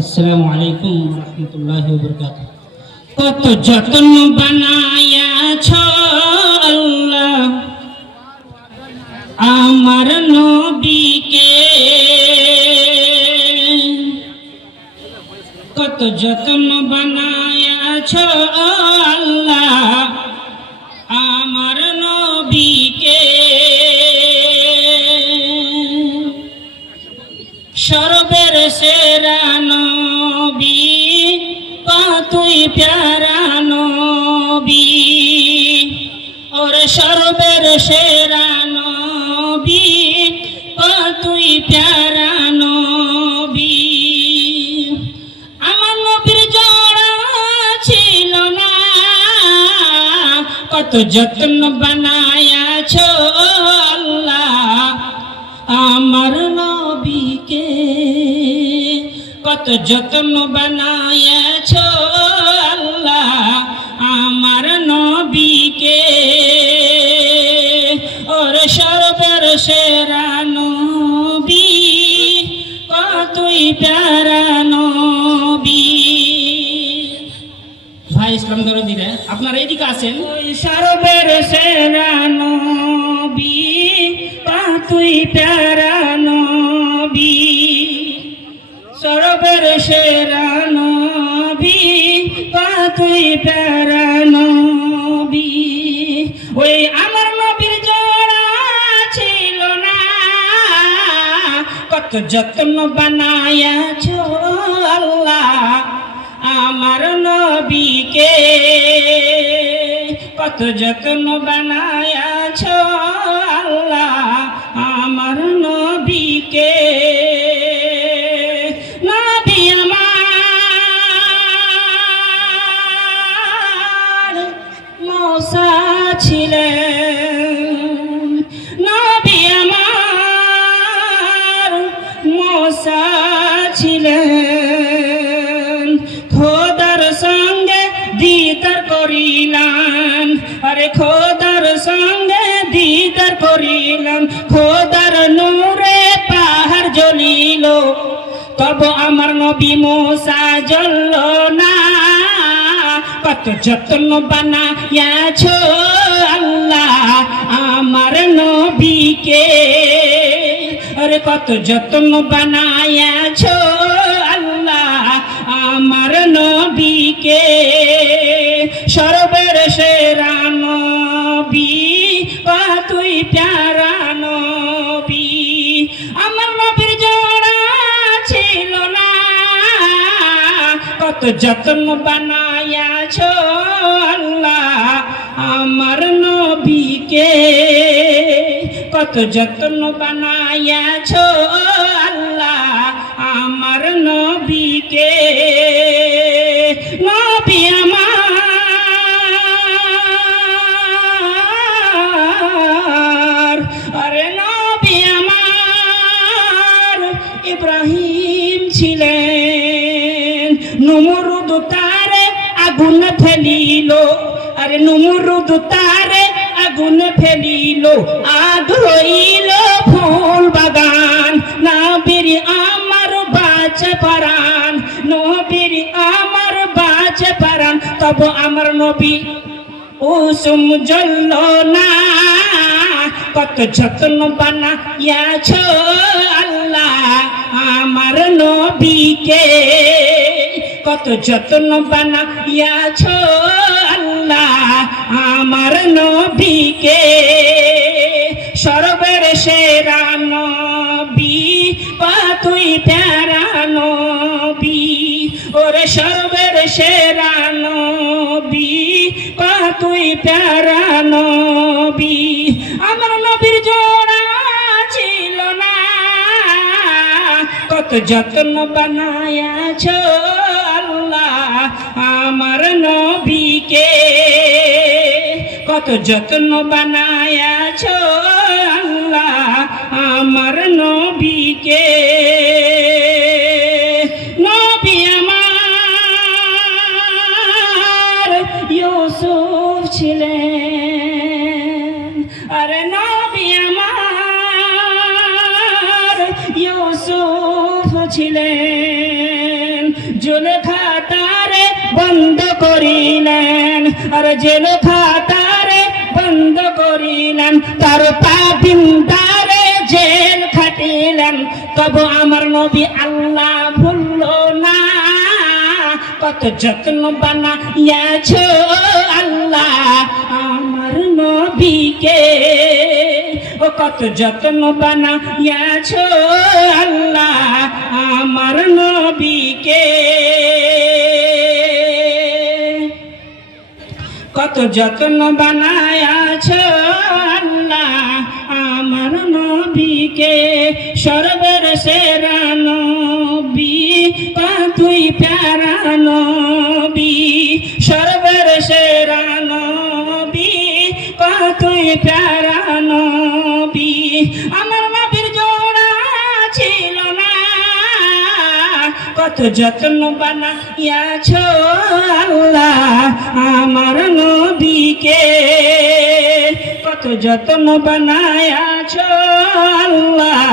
আসসালামু আলাইকুম ওয়া রাহমাতুল্লাহি ওয়া বারাকাতুহু। কত যত্ন বানায়াছ আল্লাহ আমার নবীকে, কত যত্ন বানায়াছ আল্লাহ আমার নবীকে। সর্বের সেরা নবী তুই প্যারা নবী, ওরে সর্বের সেরা নবী তুই প্যারা নবী। আমার নবীর জড়া ছিল না, কত যত্ন বানায়াছ আল্লাহ আমার নবীকে, কত যত্ন বানায়াছ আল্লাহ আমার নবীকে। ওরে সর্বের সেরা নবী কতই প্যারা নবী। ভাই ইসলাম দরদিরা আপনারা এদিকে আছেন। সর্বের সেরা নবী তুই প্যারা নবী, সর্বের সেরা নবী তুই প্যারা নবী। ওই আমার নবীর জড়া ছিল না, কত যত্ন বানায়াছ আল্লাহ আমার নবীকে, কত যত্ন বানায়াছ আল্লাহ আমার নবীকে। নবী আমার মূসা ছিলেন, নবী আমার মূসা ছিলেন। খোদার সঙ্গে দিদার করিলাম, আরে খোদার সঙ্গে দিদার করিলাম। খোদার নূরে পাহাড় জ্বলিল, তব আমার নবী মূসা জ্বলল না। কত যত্ন বানায়াছ আল্লাহ আমার নবীকে, আরে কত যত্ন বানায়াছ আল্লাহ আমার নবীকে। সর্বের সেরা নবী তুই প্যারা নবী, আমার নবীর জড়া ছিল না, কত যত্ন বানায়াছ আল্লাহ আমার নবীকে, কত যত্ন বানায়াছ আল্লাহ আমার নবীকে। নবী আমার, আরে নবী আমার ইব্রাহিম ছিলেন। নমরুদ তারে আগুন ফেলিল, আরে নমরুদ তারে আগুন ফেলিল। আগ হইল ফুল বাগান, নবীর আমার বাঁচে পারান, নবীর আমার বাঁচে পারান। তব আমার নবী উসুম জ্বলল না, কত যত্ন বানায়াছ আল্লাহ আমার নবীকে, কত যত্ন বানায়াছ আল্লাহ আমার নবীকে। সর্বের সেরা নবী তুই প্যারা নবী, ওরে সর্বের সেরা নবী তুই প্যারা নবী। আমার নবীর জড়া ছিল না, কত যত্ন বানায়াছ আল্লাহ আমার নবীকে, কত যত্ন বানায়াছ আল্লাহ আমার নবীকে। নবী আমার ইউসুফ ছিলেন, আরে নবী আমার ইউসুফ ছিলেন। জুলেখা তারে বন্ধ করিলেন, আর জুলেখা তারে বন্ধ করিলেন, তার পাপিন্দারে জেল খাটিলেন, তবু আমার নবী আল্লাহ ভুলল না। কত যত্ন বানাইয়াছ আল্লাহ আমার নবীকে, ও কত যত্ন বানাইয়াছ আল্লাহ আমার নবীকে, কত যত্ন বানাইয়াছ আল্লাহ আমার নবীকে। সর্বের সেরা নবী কতই প্যারা নবী, সর্বের সেরা নবী কতই প্যারা নবী, আমার নবীর জোড়া ছিল না। কত যত্ন বানাইয়াছ আল্লাহ আমার নবীকে, কত যত্ন বানাইয়াছ আল্লাহ